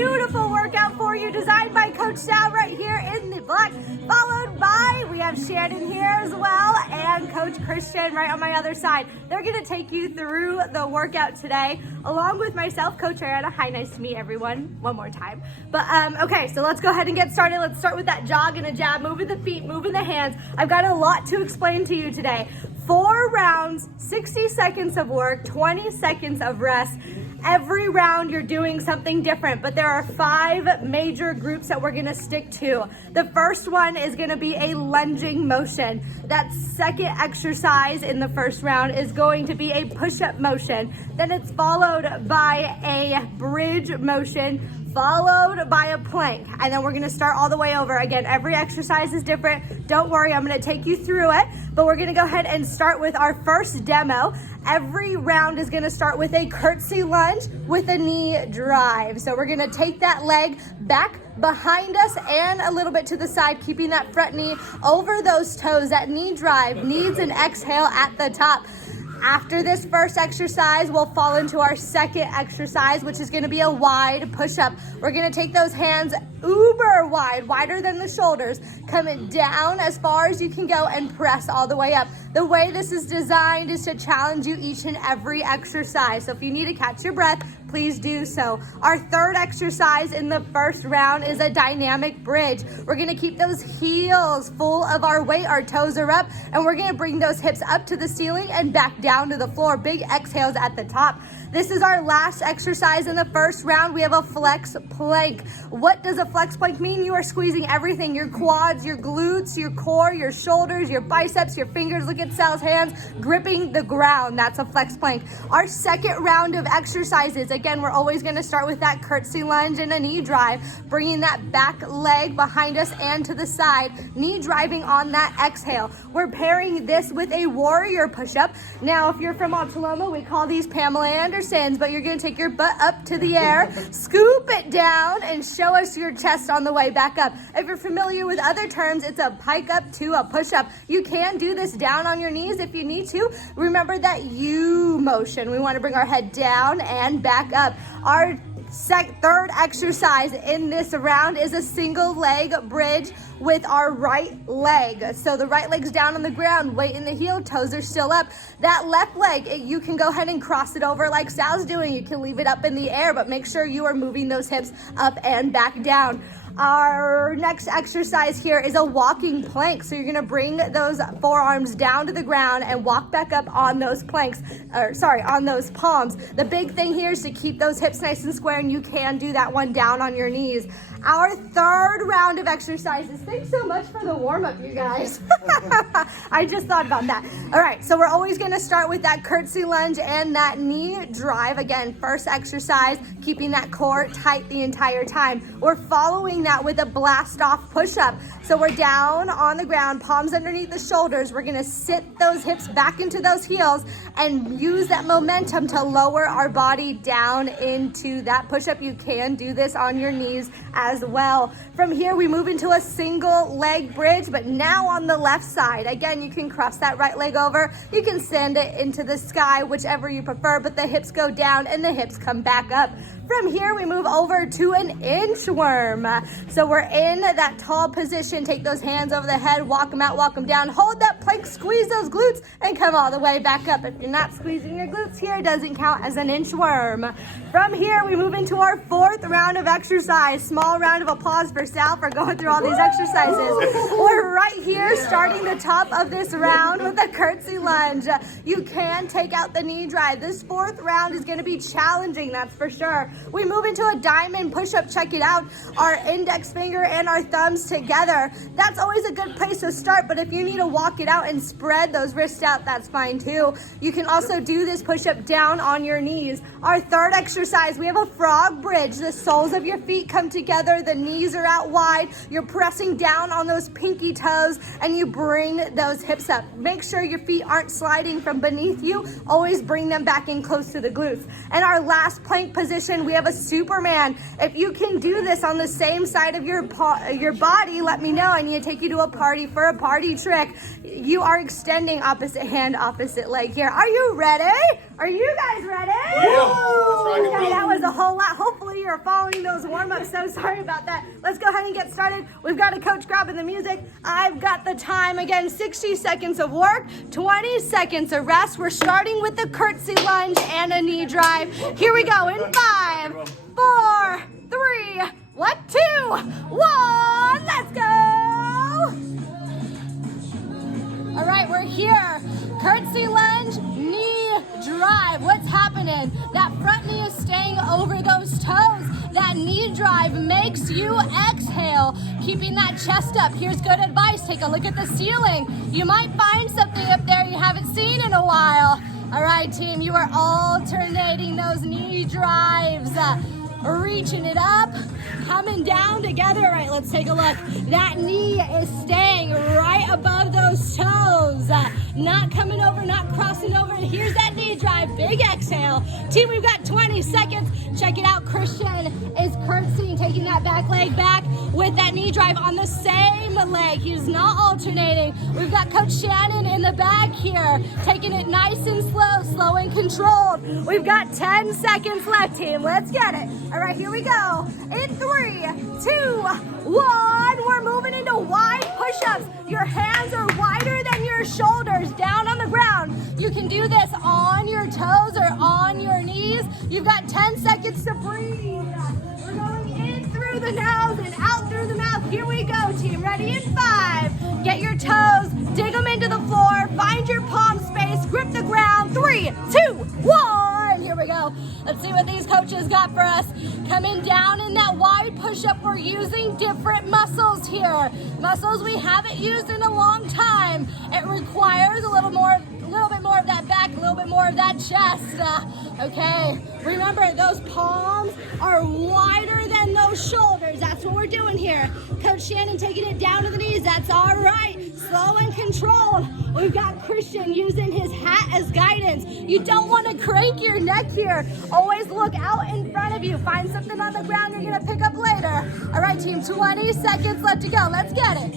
beautiful workout for you designed by Coach Sal right here in the black, followed by, we have Shannon here as well and Coach Christian right on my other side. They're gonna take you through the workout today, along with myself, Coach Ariana. Hi, nice to meet everyone one more time. But okay, so let's go ahead and get started. Let's start with that jog and a jab, moving the feet, moving the hands. I've got a lot to explain to you today. 4 rounds, 60 seconds of work, 20 seconds of rest. Every round you're doing something different, but there are 5 major groups that we're gonna stick to. The first one is gonna be a lunging motion. That second exercise in the first round is going to be a push-up motion. Then it's followed by a bridge motion, followed by a plank, and then we're gonna start all the way over. Again, every exercise is different. Don't worry, I'm gonna take you through it, but we're gonna go ahead and start with our first demo. Every round is gonna start with a curtsy lunge with a knee drive. So we're gonna take that leg back behind us and a little bit to the side, keeping that front knee over those toes. That knee drive needs an exhale at the top. After this first exercise, we'll fall into our second exercise, which is gonna be a wide push-up. We're gonna take those hands uber wide, wider than the shoulders, come down as far as you can go and press all the way up. The way this is designed is to challenge you each and every exercise. So if you need to catch your breath, please do so. Our third exercise in the first round is a dynamic bridge. We're gonna keep those heels full of our weight, our toes are up, and we're gonna bring those hips up to the ceiling and back down to the floor. Big exhales at the top. This is our last exercise in the first round. We have a flex plank. What does a flex plank mean? You are squeezing everything, your quads, your glutes, your core, your shoulders, your biceps, your fingers. Look at Sal's hands gripping the ground. That's a flex plank. Our second round of exercises, again, we're always gonna start with that curtsy lunge and a knee drive, bringing that back leg behind us and to the side, knee driving on that exhale. We're pairing this with a warrior push-up. Now, if you're from Altaloma, we call these Pamela Andersons, but you're gonna take your butt up to the air, scoop it down, and show us your chest on the way back up. If you're familiar with other terms, it's a pike up to a push-up. You can do this down on your knees if you need to. Remember that U motion. We wanna bring our head down and back up. Our third exercise in this round is a single leg bridge with our right leg. So the right leg's down on the ground, weight in the heel, toes are still up. That left leg, you can go ahead and cross it over like Sal's doing. You can leave it up in the air, but make sure you are moving those hips up and back down. Our next exercise here is a walking plank. So you're gonna bring those forearms down to the ground and walk back up on those planks, on those palms. The big thing here is to keep those hips nice and square, and you can do that one down on your knees. Our third round of exercises. Thanks so much for the warm-up, you guys. I just thought about that. All right, so we're always gonna start with that curtsy lunge and that knee drive. Again, first exercise, keeping that core tight the entire time. We're following that with a blast off push-up. So we're down on the ground, palms underneath the shoulders. We're gonna sit those hips back into those heels and use that momentum to lower our body down into that push-up. You can do this on your knees as well. From here, we move into a single leg bridge, but now on the left side. Again, you can cross that right leg over. You can send it into the sky, whichever you prefer, but the hips go down and the hips come back up. From here, we move over to an inchworm. So we're in that tall position. Take those hands over the head, walk them out, walk them down. Hold that plank, squeeze those glutes, and come all the way back up. If you're not squeezing your glutes here, it doesn't count as an inchworm. From here, we move into our fourth round of exercise. Small round of applause for Sal for going through all these exercises. We're right here, starting the top of this round with a curtsy lunge. You can take out the knee drive. This fourth round is gonna be challenging, that's for sure. We move into a diamond push-up. Check it out. Our index finger and our thumbs together. That's always a good place to start, but if you need to walk it out and spread those wrists out, that's fine too. You can also do this push-up down on your knees. Our third exercise, we have a frog bridge. The soles of your feet come together, the knees are out wide. You're pressing down on those pinky toes, and you bring those hips up. Make sure your feet aren't sliding from beneath you. Always bring them back in close to the glutes. And our last plank position, we have a Superman. If you can do this on the same side of your body, let me know. I need to take you to a party for a party trick. You are extending opposite hand, opposite leg here. Are you ready? Are you guys ready? Yeah. Okay, that was a whole lot. Hopefully you're for following those warm-ups. So sorry about that. Let's go ahead and get started. We've got a coach grabbing the music. I've got the time. Again, 60 seconds of work, 20 seconds of rest. We're starting with the curtsy lunge and a knee drive. Here we go in 5, 4, 3, 2, 1. Let's go. All right, we're here. Curtsy lunge, knee drive. What's happening? That front knee is staying over those toes. That knee drive makes you exhale, keeping that chest up. Here's good advice. Take a look at the ceiling. You might find something up there you haven't seen in a while. All right, team, you are alternating those knee drives. Reaching it up, coming down together. All right, let's take a look. That knee is staying right above those toes. Not coming over, not crossing over. Here's that knee drive, big exhale. Team, we've got 20 seconds. Check it out. Christian is curtsying, taking that back leg back with that knee drive on the same leg. He's not alternating. We've got Coach Shannon in the back here, taking it nice and slow and controlled. We've got 10 seconds left, team. Let's get it. All right, here we go. In 3, 2, 1. We're moving into wide push-ups. Your hands are wider than your shoulders, down on the ground. You can do this on your toes or on your knees. You've got 10 seconds to breathe. We're going in through the nose and out through the mouth. Here we go, team. Ready in 5. Get your toes, dig them into the floor, find your palm space, grip the ground. 3, 2, 1. Here we go. Let's see what these coaches got for us. Coming down in that wide push-up, we're using different muscles here. Muscles we haven't used in a long time. It requires a little bit more of that back, a little bit more of that chest. Okay, remember those palms are wider than those shoulders. That's what we're doing here. Coach Shannon taking it down to the knees. That's all right. Slow and controlled. We've got Christian using his hat as guidance. You don't want to crank your neck here. Always look out in front of you. Find something on the ground you're going to pick up later. All right, team, 20 seconds left to go. Let's get it.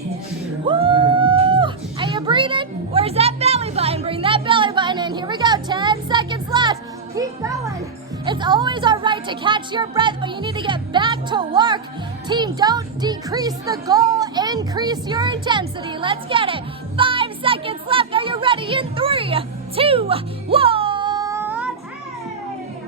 Woo! Are you breathing? Where's that belly button? Bring that belly button in. Here we go. 10 seconds left. Keep going. It's always all right to catch your breath, but you need to get back to work. Team, don't decrease the goal. Increase your intensity. Let's get it. 5 seconds left. Are you ready? In 3, 2, 1. Hey!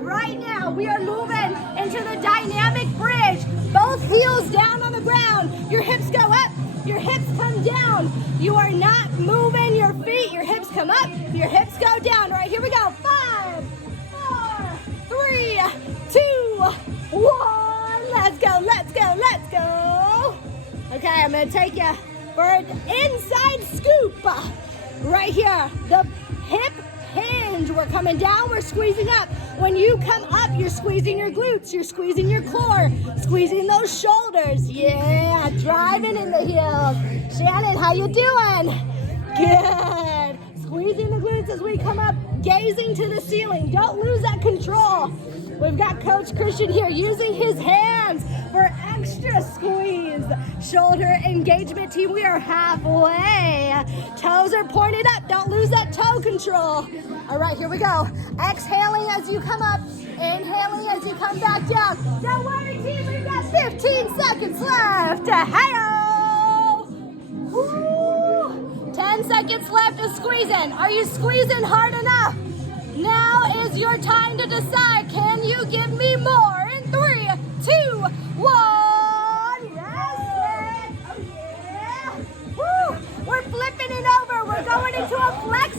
Right now, we are moving into the dynamic bridge. Both heels down on the ground. Your hips go up. Your hips come down. You are not moving your feet. Your hips come up. Your hips go down. All right, here we go. 5, 4, 3, 2, 1. Let's go, let's go, let's go. Okay, I'm going to take you for an inside scoop. Right here, the hip hinge. We're coming down, we're squeezing up. When you come up, you're squeezing your glutes, you're squeezing your core, squeezing those shoulders. Yeah, driving in the heels. Shannon, how you doing? Good. Squeezing the glutes as we come up, gazing to the ceiling. Don't lose that control. We've got Coach Christian here using his hands for extra squeeze. Shoulder engagement, team. We are halfway. Toes are pointed up. Don't lose that toe control. All right, here we go. Exhaling as you come up. Inhaling as you come back down. Don't worry, team. We've got 15 seconds left. Hi-yo! Woo! 10 seconds left of squeezing. Are you squeezing hard enough? Now is your time to decide. Can you give me more? In 3, 2, 1. Yes. Oh yeah. Woo. We're flipping it over. We're going into a flex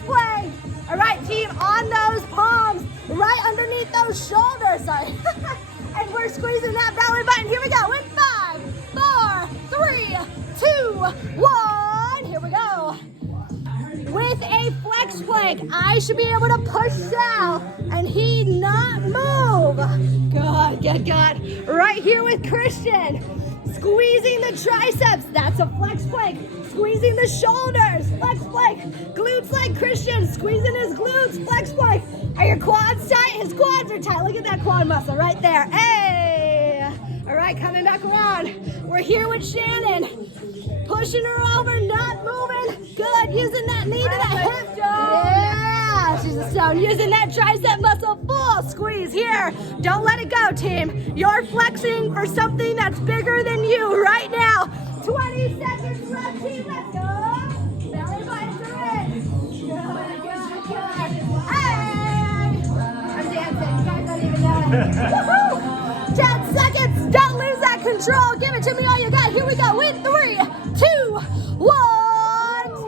plank. All right, team, on those palms, right underneath those shoulders. Sorry. And we're squeezing that belly button. Here we go. In 5, 4, 3, 2, 1. Here we go. With a flex plank, I should be able to push down and he not move. Good. Right here with Christian. Squeezing the triceps. That's a flex plank. Squeezing the shoulders. Flex plank. Glutes like Christian. Squeezing his glutes. Flex plank. Are your quads tight? His quads are tight. Look at that quad muscle right there. Hey. All right, coming back around. We're here with Shannon. Pushing her over, not moving. Good, using that knee to the hip. Yeah. she's a stone. Using that tricep muscle, full squeeze here. Don't let it go, team. You're flexing for something that's bigger than you right now. 20 seconds left, team. Let's go. Belly buttons are in. Good, good, good. Hey! I'm dancing. You guys don't even know it. Woohoo! 10 seconds. Don't lose that control. Give it to me all you got. Here we go. In 3, 2, 1.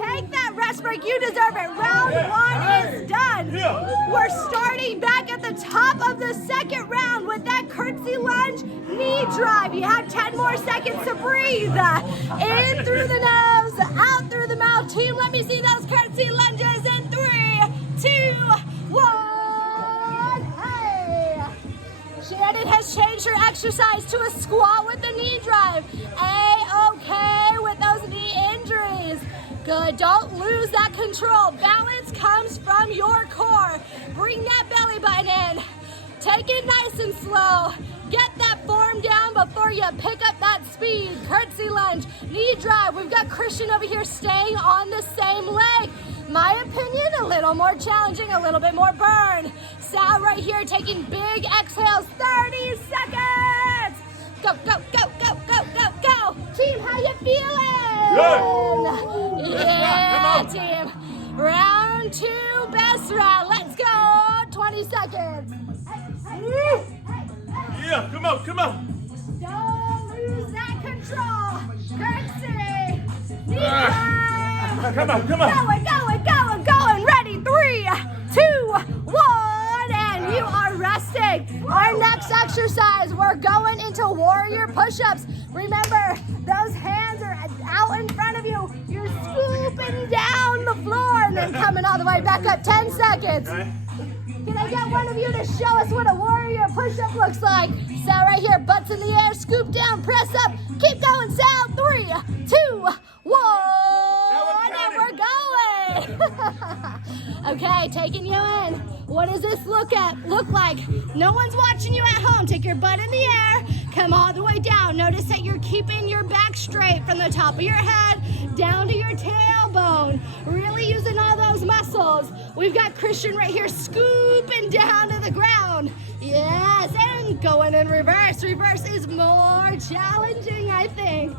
Take that rest break. You deserve it. Round 1 is done. We're starting back at the top of the second round with that curtsy lunge knee drive. You have 10 more seconds to breathe. In through the nose, out through the mouth. Team, let me see those curtsy lunges in 3, 2, 1. Hey! Shannon has changed her exercise to a squat with the knee drive. A-okay with those knee injuries. Good, don't lose that control. Balance comes from your core. Bring that belly button in. Take it nice and slow. Get that form down before you pick up that speed. Curtsy lunge, knee drive. We've got Christian over here staying on the same leg. My opinion, a little more challenging, a little bit more burn. Sal right here taking big exhales, 30 seconds. Go, go, go, go, go, go, go. Team, how you feeling? Good. Yeah, team. Round 2, best round. Let's go. 20 seconds. Yeah, come on, come on. Don't lose that control. Curtsy. Knee drive. Come on, come on. Going, going, going, going. Ready. 3, 2, 1. And you are resting. Our next exercise, we're going into warrior push-ups. Remember, those hands are out in front of you. You're scooping down the floor and then coming all the way back up. 10 seconds. Can I get one of you to show us what a warrior push-up looks like? Sal right here, butts in the air, scoop down, press up. Keep going, Sal. 3, 2, 1. And we're going. Okay, taking you in. What does this look like? No one's watching you at home. Take your butt in the air. Come all the way down. Notice that you're keeping your back straight from the top of your head down to your tailbone. Really using all those muscles. We've got Christian right here scooping down to the ground. Yes, and going in reverse. Reverse is more challenging, I think.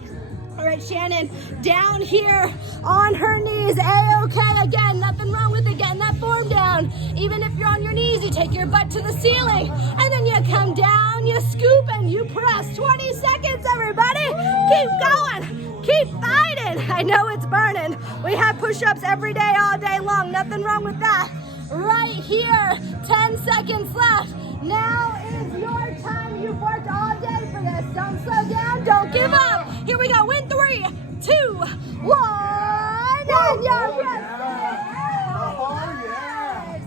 All right, Shannon, down here on her knees. A-okay, again, nothing wrong with it, getting that form down. Even if you're on your knees, you take your butt to the ceiling, and then you come down, you scoop, and you press. 20 seconds, everybody. Keep going. Keep fighting. I know it's burning. We have push-ups every day, all day long. Nothing wrong with that. Right here, 10 seconds left. Now is your time. You've worked all day for this. Don't slow down. Don't give up. Here we go. In 3, 2, 1. And you're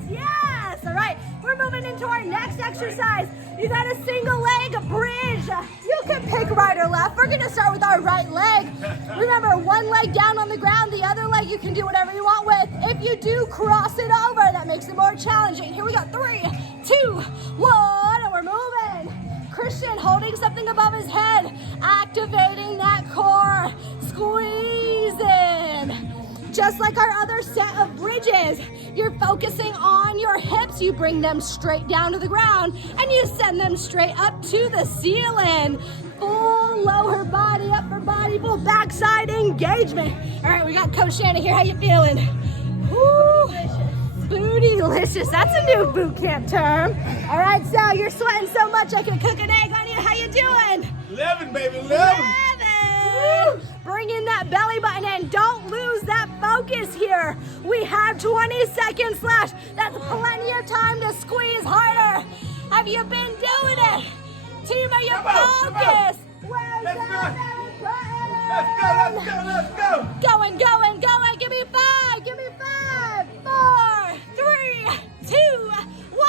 yes. All right. We're moving into our next exercise. You got a single leg bridge. You can pick right or left. We're going to start with our right leg. Remember, one leg down on the ground, the other leg you can do whatever you want with. If you do cross it over, that makes it more challenging. Here we go. 3, 2, 1, and we're moving. Christian holding something above his head, activating that core, squeezing. Just like our other set of bridges, you're focusing on your hips. You bring them straight down to the ground and you send them straight up to the ceiling. Full lower body, upper body, full backside engagement. All right, we got Coach Shannon here. How you feeling? Woo. Bootylicious. That's a new boot camp term. All right, Sal, you're sweating so much I could cook an egg on you. How you doing? 11, baby, 11. Woo. Bring in that belly button and don't lose that focus here. We have 20 seconds left. That's plenty of time to squeeze harder. Have you been doing it? Team, are you focused? Where's that belly button? Let's go. Going, going, going. Give me 5. Give me 5. 4, 3, 2, 1.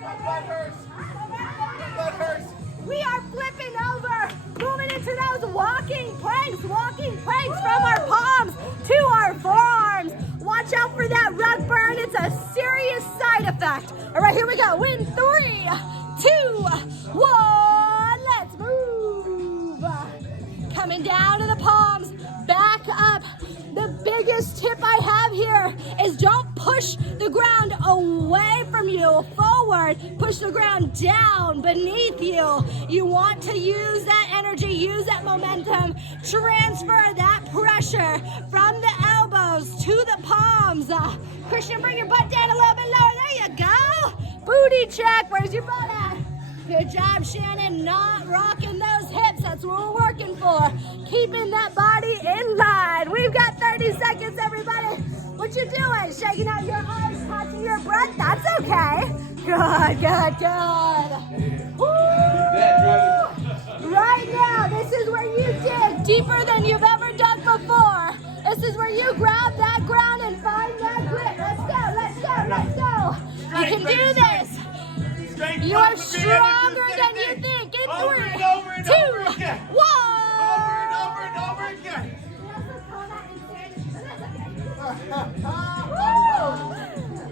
My butt hurts. My butt hurts. We are flipping over, moving into those walking planks from our palms to our forearms. Watch out for that rug burn. It's a serious side effect. All right, here we go. In 3, 2, 1, let's move. Coming down to the palms, back up. The biggest tip I have here here is don't push the ground away from you, forward, push the ground down beneath you. You want to use that energy, use that momentum, transfer that pressure from the elbows to the palms. Christian, bring your butt down a little bit lower. There you go. Booty check. Where's your butt at? Good job, Shannon. Not rocking those hips. That's what we're working for. Keeping that body in line. We've got 30 seconds, everybody. What you doing? Shaking out your arms, catching your breath? That's okay. Good, good, good. Woo! Right now, this is where you dig deeper than you've ever dug before. This is where you grab that ground and find that grip. Let's go, let's go, let's go. You can do this. You are stronger than you think. In 3, 2, 1. Over and over and over again.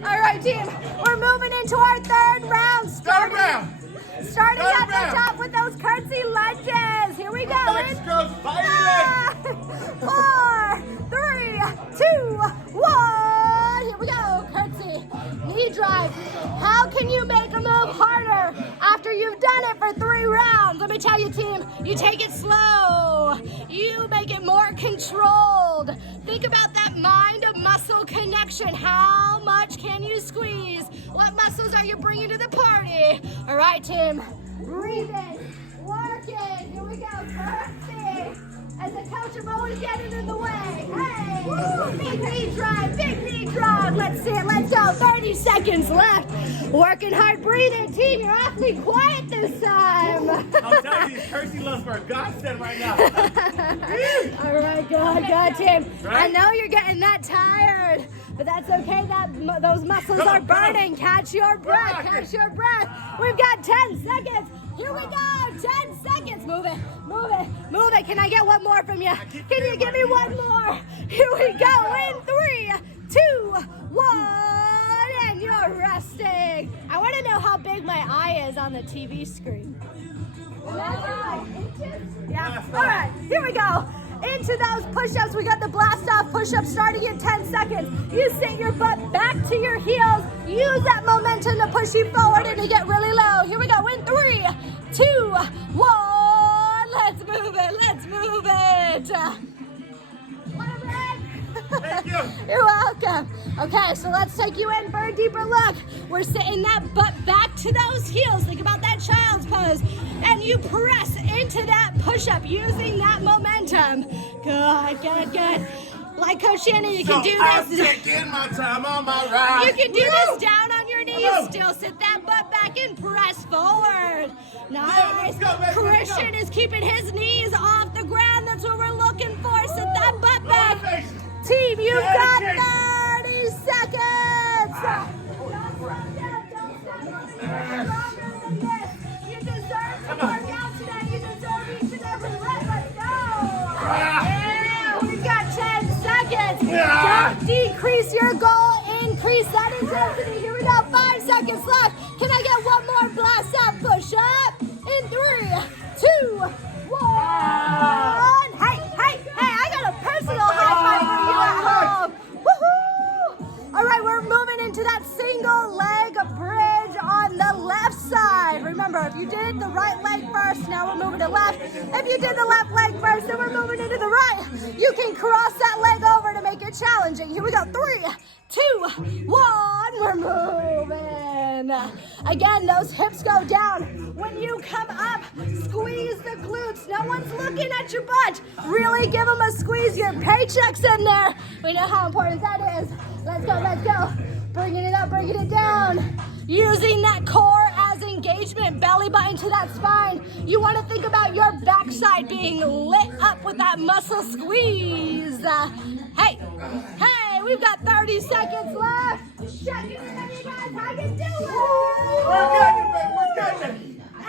All right, team. We're moving into our third round. Starting at the top with those curtsy lunges. Here we go. Legs, girls, fire your legs. 4, 3, 2, 1. Here we go. Curtsy. Knee drive. How can you make a move harder after you've done it for 3 rounds? Let me tell you, team, you take it slow. You make it more controlled. Think about that mind-muscle connection. How much can you squeeze? What muscles are you bringing to the party? All right, team. Breathing, working. Here we go. Curtsy. As a coach, I'm always getting in the way. Hey, woo, big knee drive, big knee drive. Let's see it, let's go. 30 seconds left. Working hard, breathing. Team, you're awfully quiet this time. I'm telling you, Kirsty loves for a godsend right now. All right, good, team. Right? I know you're getting that tired, but that's okay. Those muscles Come on, are burning. Catch your breath, catch your breath. We've got 10 seconds. Here we go, 10 seconds. Move it, move it, move it. Can I get one more from you? Can you give me one more? Here we go, in 3, 2, 1, and you're resting. I want to know how big my eye is on the TV screen. Yeah, all right, here we go. Into those push-ups. We got the blast off push-ups starting in 10 seconds. You sit your butt back to your heels. Use that momentum to push you forward and to get really low. Here we go. In 3, 2, 1. Let's move it. Let's move it. Thank you. You're welcome. Okay, so let's take you in for a deeper look. We're sitting that butt back to those heels. Think about that child's pose. And you press into that push-up using that momentum. Good, good, good. Like Coach Shannon, you can do I'm this. taking my time on my ride. You can do this down on your knees. Still sit that butt back and press forward. Nice. Let's go. Christian is keeping his knees off the ground. That's what we're looking for. Sit that butt back. Team, you've got 30 seconds. Don't stop. Stronger than this. You deserve to work out today. You deserve each and every rep. Let's go. Yeah, we've got 10 seconds. Don't decrease your goal. Increase that intensity. Here we go. 5 seconds left. Can I get one more blast out push up? In 3, 2, 1. Hey, I got a personal high five for you at home. Woohoo! All right, we're moving into that single leg bridge on the left side. Remember, if you did the right leg first, now we're moving to left. If you did the left leg first, then we're moving into the right. You can cross that leg over to make it challenging. Here we go. 3, 2, 1. We're moving. Again, those hips go down. When you come up, squeeze the glutes. No one's looking at your butt. Really give them a squeeze. Your paycheck's in there. We know how important that is. Let's go, let's go. Bringing it up, bringing it down. Using that core as engagement, belly button to that spine. You want to think about your backside being lit up with that muscle squeeze. Hey, we've got 30 seconds left. Check it in, you guys. How you doing? We're getting it.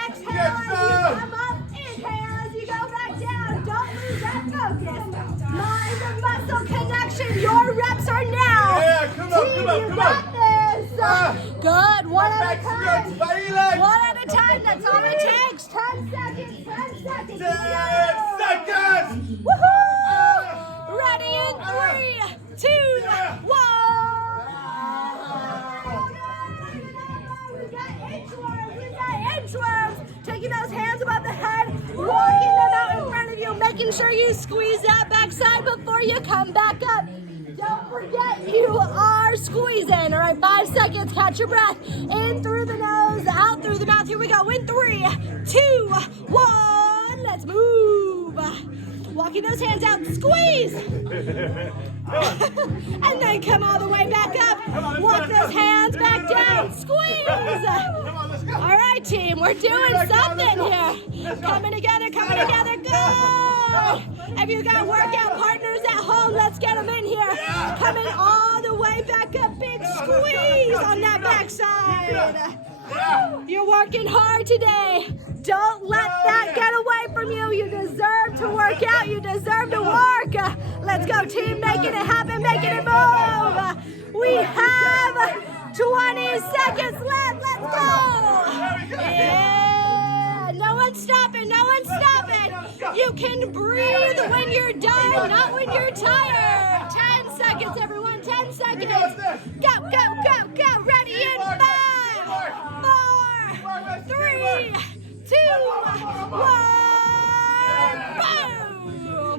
Exhale Yes, as you sir. come up. Inhale as you go back down. Don't lose that focus. Mind and muscle connection. Your reps are now. Yeah, come on, Team, come on, you come got on. this. Good. One at a Back time. stretch, fire your legs. One at a time. That's all it takes. 10 seconds. 10 seconds. 10 seconds. Woohoo! Ready in 3, 2, 1. making sure you squeeze that backside before you come back up. Don't forget you are squeezing. All right, 5 seconds, catch your breath. In through the nose, out through the mouth. Here we go, in 3, 2, 1, let's move. Walking those hands out, squeeze. And then come all the way back up. Walk those hands back down, squeeze. All right, team, we're doing something here. Coming together, go. If you got workout partners at home, let's get them in here. Coming all the way back up, big squeeze on that backside. You're working hard today. Don't let that get away from you. You deserve to work out. You deserve to work. Let's go, team. Making it happen. Making it move. We have 20 seconds left. Let's go. Yeah. No one's stopping. No one's stopping. You can breathe when you're done, not when you're tired. 10 seconds, everyone. 10 seconds. Go, go, go, go. Ready in 5, 4, 3, 2, 1, boom!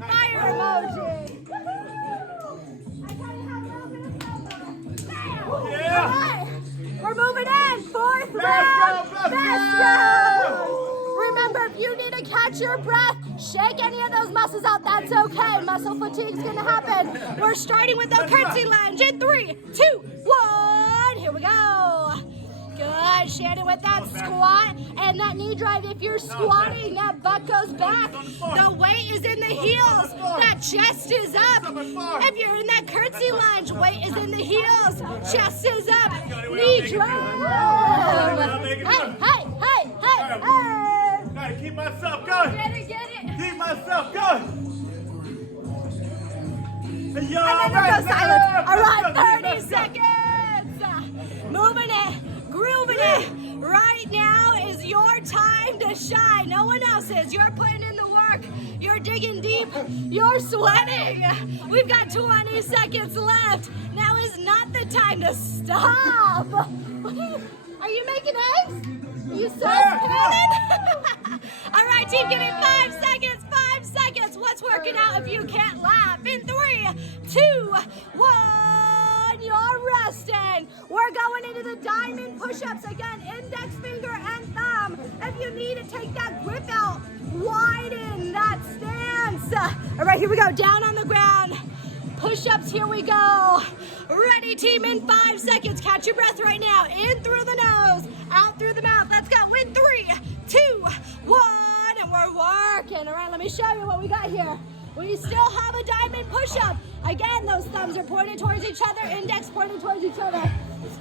Fire emoji. Yeah. All right, we're moving in. 4th round, best round. Remember, if you need to catch your breath, shake any of those muscles out. That's okay. Muscle fatigue's gonna happen. We're starting with the curtsy lunge in 3, 2, 1. Here we go. Good, Shannon with that squat and that knee drive. If you're squatting, that butt goes back. The weight is in the heels. That chest is up. If you're in that curtsy lunge, weight is in the heels. Chest is up. Knee drive. Hey. Gotta keep myself going. Get it. Keep myself going. And then we'll go silent. All right, 30 seconds. Moving it. Grooving it. Right now is your time to shine. No one else's. You're putting in the work. You're digging deep. You're sweating. We've got 20 seconds left. Now is not the time to stop. Are you making eggs? Are you spooning? All right, team, give it 5 seconds. 5 seconds. What's working out if you can't laugh? In 3, 2, 1. You're resting. We're going into the diamond push-ups again. Index finger and thumb. If you need to take that grip out, widen that stance. All right, here we go. Down on the ground. Push-ups, here we go. Ready, team, in 5 seconds. Catch your breath right now. In through the nose, out through the mouth. Let's go. In 3, 2, 1. And we're working. All right, let me show you what we got here. We still have a diamond push-up. Again, those thumbs are pointed towards each other, index pointed towards each other.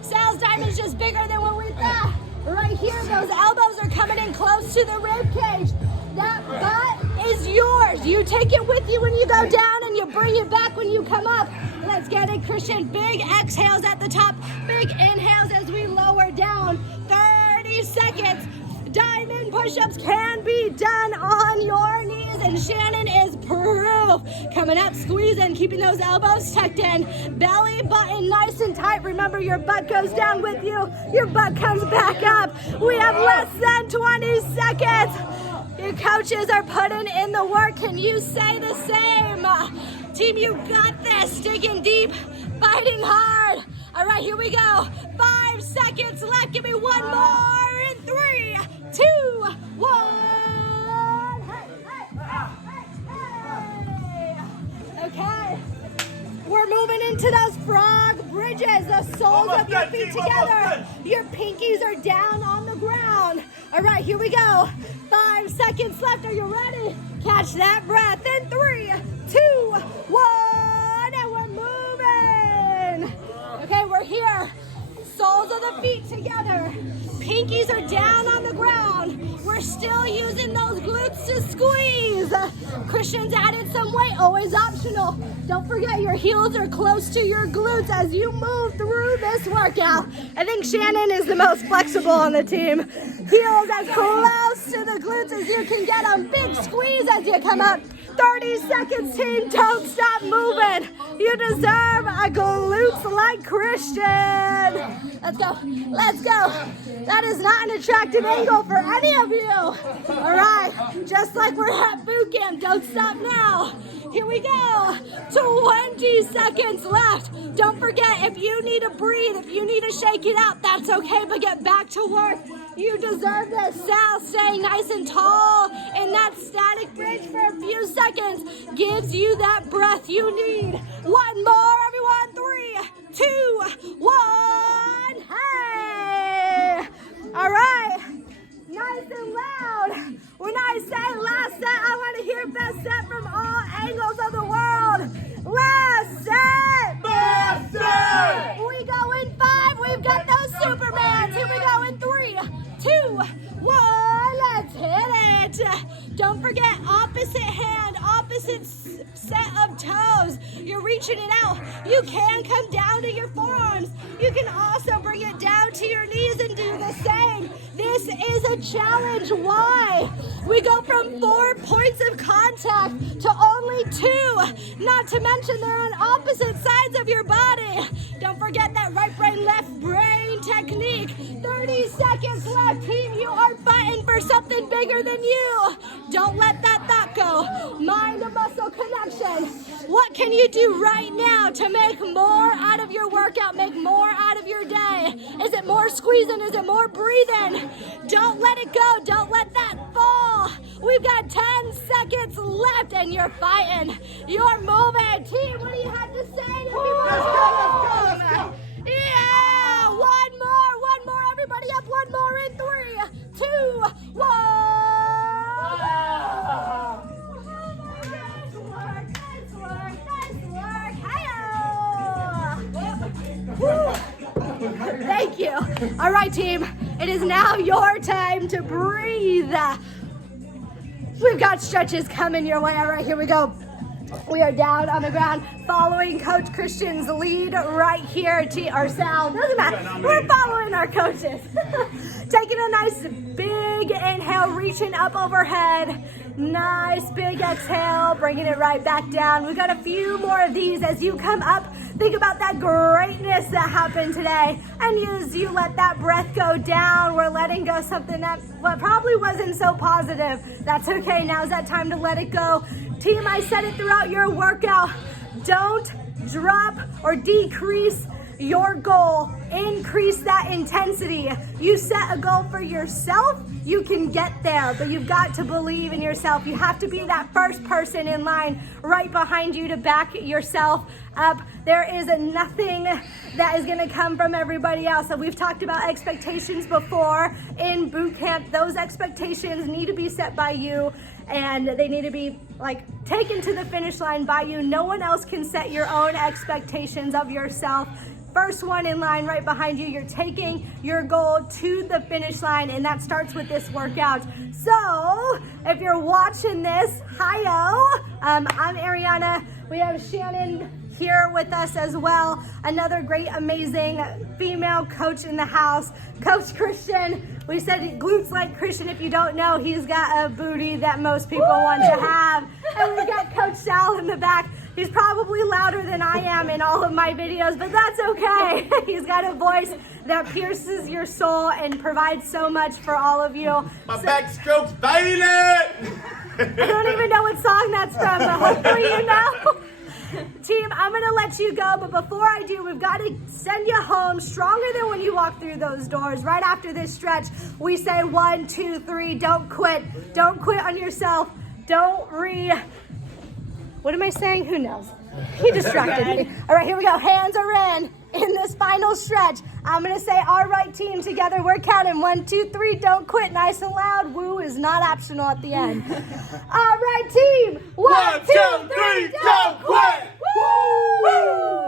Sal's diamond's just bigger than what we thought. Right here, those elbows are coming in close to the rib cage. That butt is yours. You take it with you when you go down and you bring it back when you come up. Let's get it, Christian. Big exhales at the top, big inhales as we lower down. 30 seconds. Diamond push-ups can be done on your knees, and Shannon is proof. Coming up, squeezing, keeping those elbows tucked in. Belly button nice and tight. Remember, your butt goes down with you. Your butt comes back up. We have less than 20 seconds. Your coaches are putting in the work. Can you say the same? Team, you got this. Digging deep, fighting hard. All right, here we go. 5 seconds left. Give me one more in 3, 2, 1. Hey. Okay. We're moving into those frog bridges. The soles of your feet together. Your pinkies are down on the ground. All right, here we go. 5 seconds left. Are you ready? Catch that breath in 3, 2, 1. And we're moving. Okay, we're here. Soles of the feet together. Pinkies are down on the ground. We're still using those glutes to squeeze. Christian's added some weight, always optional. Don't forget your heels are close to your glutes as you move through this workout. I think Shannon is the most flexible on the team. Heels as close to the glutes as you can get them. Big squeeze as you come up. 30 seconds, team. Don't stop moving. You deserve a glutes like Christian. Let's go. Let's go. That is not an attractive angle for any of you. All right. Just like we're at boot camp. Don't stop now. Here we go. 20 seconds left. Don't forget, if you need to breathe, if you need to shake it out, that's okay, but get back to work. You deserve this. Sal, staying nice and tall in that static bridge for a few seconds gives you that breath you need. One more, everyone. 3, 2, 1. Hey! All right. Nice and loud. When I say last set, I want to hear best set from all angles of the world. Last set. Last set. We go in 5. We've got those Supermans. Here we go in 3, 2, 1. Let's hit it. Don't forget, opposite hand, opposite set of toes. You're reaching it out. You can come down to your forearms. You can also bring it down to your knees and do the same. This is a challenge. Why? We go from 4 points of contact to only 2. Not to mention they're on opposite sides of your body. Don't forget that right brain, left brain technique. 30 seconds left, team. You are fighting for something bigger than you. Don't let that thought go. Mind to muscle connection. What can you do right now to make more out of your workout, make more out of your day? Is it more squeezing? Is it more breathing? Don't let it go. Don't let that fall. We've got 10 seconds left and you're fighting. You're moving. Team, what do you have to say to people? Let's go. Yeah, one more. Everybody up, one more in 3, 2, 1. Thank you. All right, team. It is now your time to breathe. We've got stretches coming your way. All right, here we go. We are down on the ground, following Coach Christian's lead right here. Or Sal, doesn't matter. We're following our coaches. Taking a nice big inhale, reaching up overhead. Nice big exhale, bringing it right back down. We've got a few more of these as you come up. Think about that greatness that happened today. And as you let that breath go down, we're letting go something that probably wasn't so positive. That's okay. Now's that time to let it go. Team, I said it throughout your workout. Don't drop or decrease your goal. Increase that intensity. You set a goal for yourself, you can get there, but you've got to believe in yourself. You have to be that first person in line right behind you to back yourself up. There is nothing that is going to come from everybody else. So we've talked about expectations before in boot camp. Those expectations need to be set by you, and they need to be taken to the finish line by you. No one else can set your own expectations of yourself. First one in line right behind you. You're taking your goal to the finish line, and that starts with this workout. So if you're watching this, hi-yo. I'm Ariana. We have Shannon here with us as well. Another great, amazing female coach in the house. Coach Christian. We said glutes like Christian. If you don't know, he's got a booty that most people want to have. And we've got Coach Sal in the back. He's probably louder than I am in all of my videos, but that's okay. He's got a voice that pierces your soul and provides so much for all of you. My backstroke's violent! I don't even know what song that's from, but hopefully you know. Team, I'm going to let you go, but before I do, we've got to send you home stronger than when you walk through those doors. Right after this stretch, we say 1, 2, 3, don't quit. Don't quit on yourself. What am I saying? Who knows? He distracted me. All right, here we go. Hands are in this final stretch. I'm going to say, all right, team, together. We're counting 1, 2, 3. Don't quit. Nice and loud. Woo is not optional at the end. All right, team. 1, 2, 3. Don't quit. Woo!